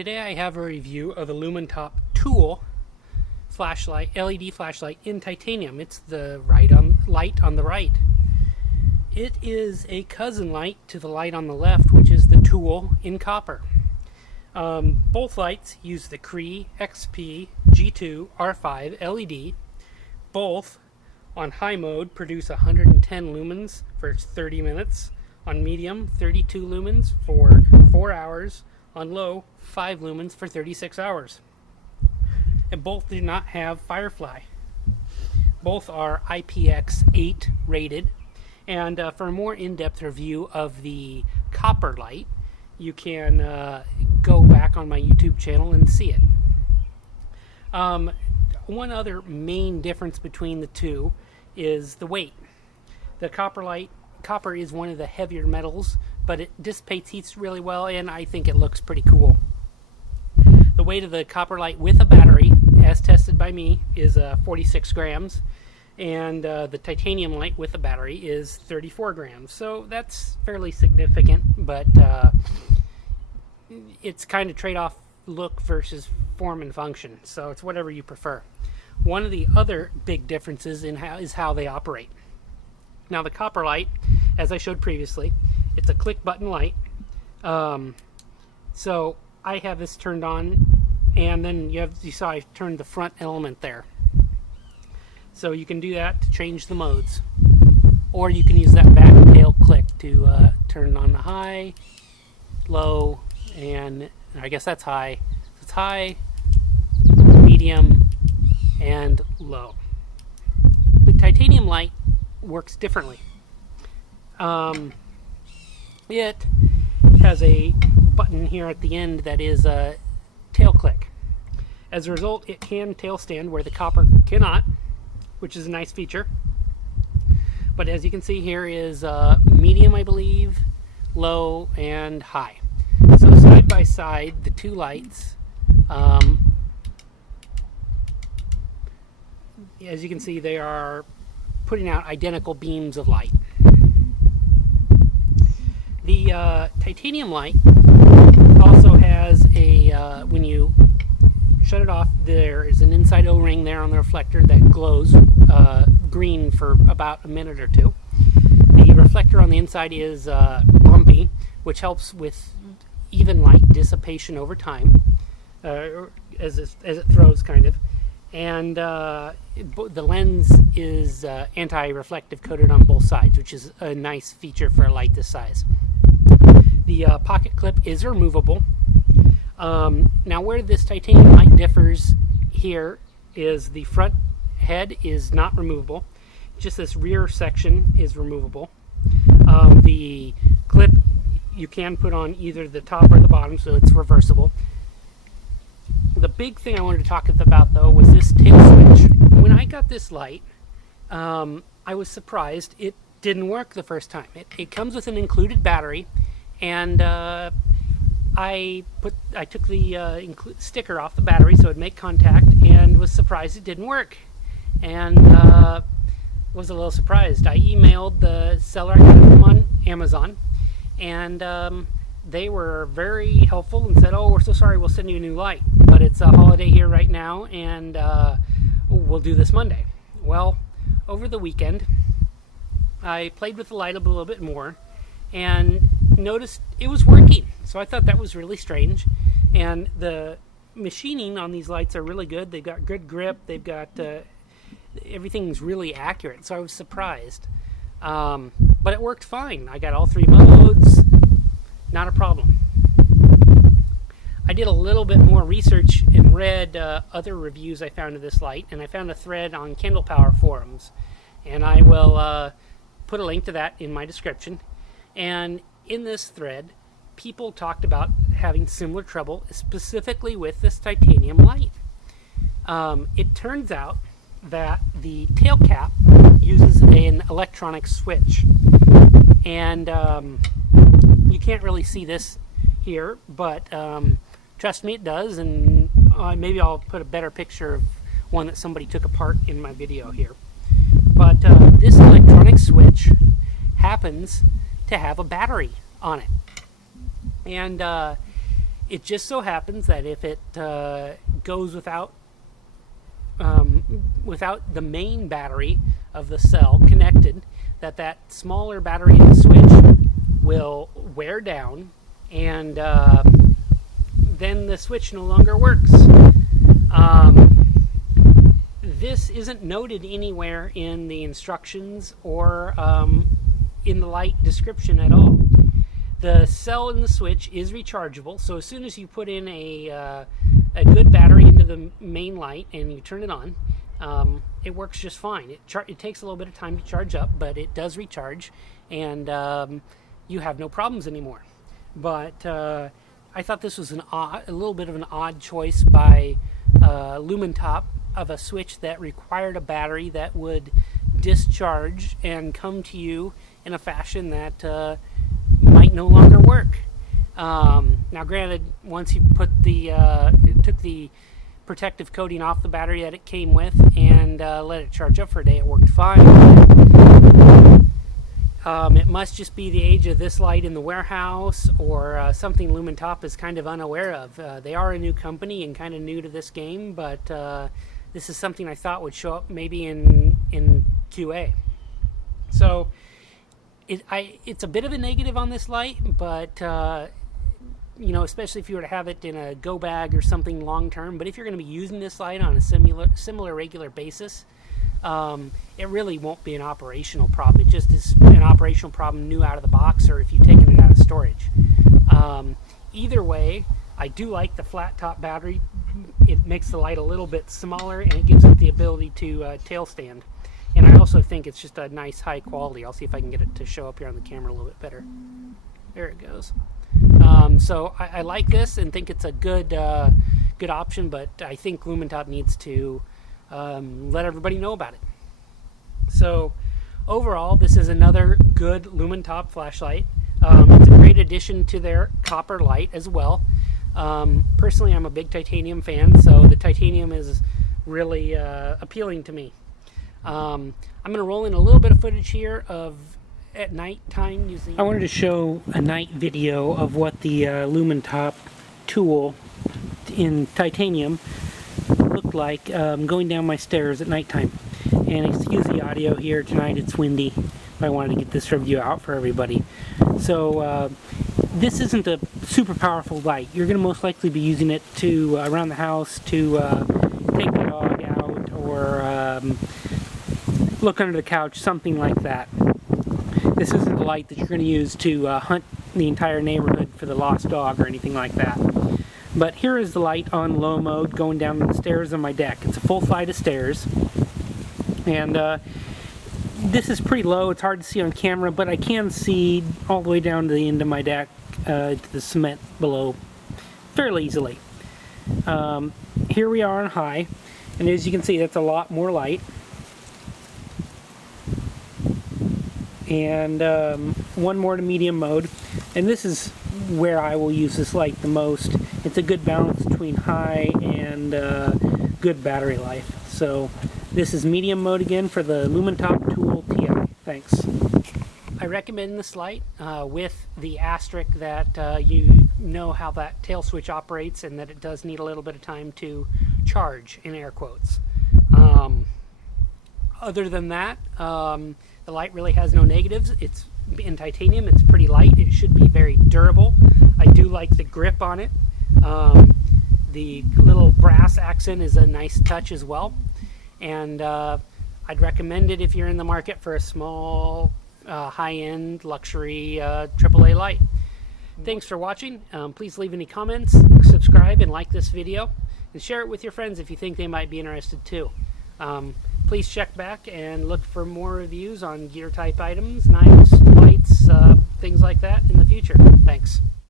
Today I have a review of the Lumintop Tool flashlight, LED flashlight in titanium. It's the light on the right. It is a cousin light to the light on the left, which is the Tool in copper. Both lights use the Cree XP G2 R5 LED. Both on high mode produce 110 lumens for 30 minutes. On medium, 32 lumens for 4 hours. On low, 5 lumens for 36 hours. And both do not have Firefly. Both are IPX8 rated. And for a more in-depth review of the copper light, you can go back on my YouTube channel and see it. One other main difference between the two is the weight. The copper is one of the heavier metals, but it dissipates heat really well, and I think it looks pretty cool. The weight of the copper light with a battery, as tested by me, is 46 grams, and the titanium light with a battery is 34 grams. So that's fairly significant, but it's kind of trade-off look versus form and function, so it's whatever you prefer. One of the other big differences is how they operate. Now the copper light, as I showed previously, it's a click button light. So I have this turned on, and then you saw I turned the front element there. So you can do that to change the modes. Or you can use that back tail click to turn on the high, low, and I guess that's high. It's high, medium, and low. The titanium light works differently. It has a button here at the end that is a tail click. As a result, it can tail stand where the copper cannot, which is a nice feature. But as you can see, here is medium, I believe, low, and high. So side by side, the two lights, as you can see, they are putting out identical beams of light. The titanium light also has a, when you shut it off, there is an inside O-ring there on the reflector that glows green for about a minute or two. The reflector on the inside is bumpy, which helps with even light dissipation over time, as it throws kind of. And the lens is anti-reflective coated on both sides, which is a nice feature for a light this size. The pocket clip is removable. Now where this titanium light differs here is the front head is not removable. Just this rear section is removable. The clip you can put on either the top or the bottom, so it's reversible. The big thing I wanted to talk about, though, was this tail switch. When I got this light, I was surprised it didn't work the first time. It comes with an included battery, and I took the sticker off the battery so it'd make contact, and was surprised it didn't work. And was a little surprised. I emailed the seller. I got it from on Amazon, and they were very helpful and said, "Oh, we're so sorry, we'll send you a new light, but it's a holiday here right now, and we'll do this Monday." Well, over the weekend, I played with the light a little bit more and noticed it was working. So I thought that was really strange. And the machining on these lights are really good. They've got good grip. They've got everything's really accurate. So I was surprised. But it worked fine. I got all 3 modes. Not a problem. I did a little bit more research and read other reviews I found of this light, and I found a thread on Candle Power forums, and I will put a link to that in my description. And in this thread, people talked about having similar trouble, specifically with this titanium light. It turns out that the tail cap uses an electronic switch, and you can't really see this here, but trust me, it does, and maybe I'll put a better picture of one that somebody took apart in my video here. But this electronic switch happens to have a battery on it. And It just so happens that if it goes without the main battery of the cell connected, that smaller battery in the switch will wear down, and then the switch no longer works. This isn't noted anywhere in the instructions or in the light description at all. The cell in the switch is rechargeable, so as soon as you put in a good battery into the main light and you turn it on, it works just fine. It takes a little bit of time to charge up, but it does recharge, and you have no problems anymore. But I thought this was a little bit of an odd choice by Lumintop of a switch that required a battery that would discharge and come to you in a fashion that might no longer work. Now granted, once you took the protective coating off the battery that it came with and let it charge up for a day, it worked fine. It must just be the age of this light in the warehouse, or something Lumintop is kind of unaware of. They are a new company and kind of new to this game, but this is something I thought would show up maybe in QA. So it's a bit of a negative on this light, but especially if you were to have it in a go bag or something long term. But if you're going to be using this light on a similar regular basis, it really won't be an operational problem. It just is an operational problem new out of the box, or if you've taken it out of storage. Either way, I do like the flat top battery. It makes the light a little bit smaller, and it gives it the ability to tail stand. And I also think it's just a nice high quality. I'll see if I can get it to show up here on the camera a little bit better. There it goes. So I like this and think it's a good option, but I think Lumintop needs to let everybody know about it. So overall, this is another good Lumintop flashlight. It's a great addition to their copper light as well. Personally, I'm a big titanium fan, so the titanium is really appealing to me. I'm going to roll in a little bit of footage here of at night time using... I wanted to show a night video of what the Lumintop tool in titanium looked like going down my stairs at nighttime. And excuse the audio here tonight, it's windy. I wanted to get this review out for everybody. So this isn't a super powerful light. You're going to most likely be using it to around the house to take the dog out, or look under the couch, something like that. This isn't the light that you're going to use to hunt the entire neighborhood for the lost dog or anything like that. But here is the light on low mode going down the stairs on my deck. It's a full flight of stairs, and this is pretty low. It's hard to see on camera, but I can see all the way down to the end of my deck, to the cement below, fairly easily. Here we are on high, and as you can see, that's a lot more light. And one more to medium mode, and this is where I will use this light the most. It's a good balance between high and good battery life. So this is medium mode again for the Lumintop Tool TI. Thanks. I recommend this light with the asterisk that you know how that tail switch operates, and that it does need a little bit of time to charge, in air quotes. Other than that, the light really has no negatives. It's in titanium, it's pretty light, it should be very durable. I do like the grip on it. The little brass accent is a nice touch as well. And I'd recommend it if you're in the market for a small, high-end, luxury AAA light. Thanks for watching. Please leave any comments, subscribe, and like this video. And share it with your friends if you think they might be interested too. Please check back and look for more reviews on gear type items, knives, lights, things like that in the future. Thanks.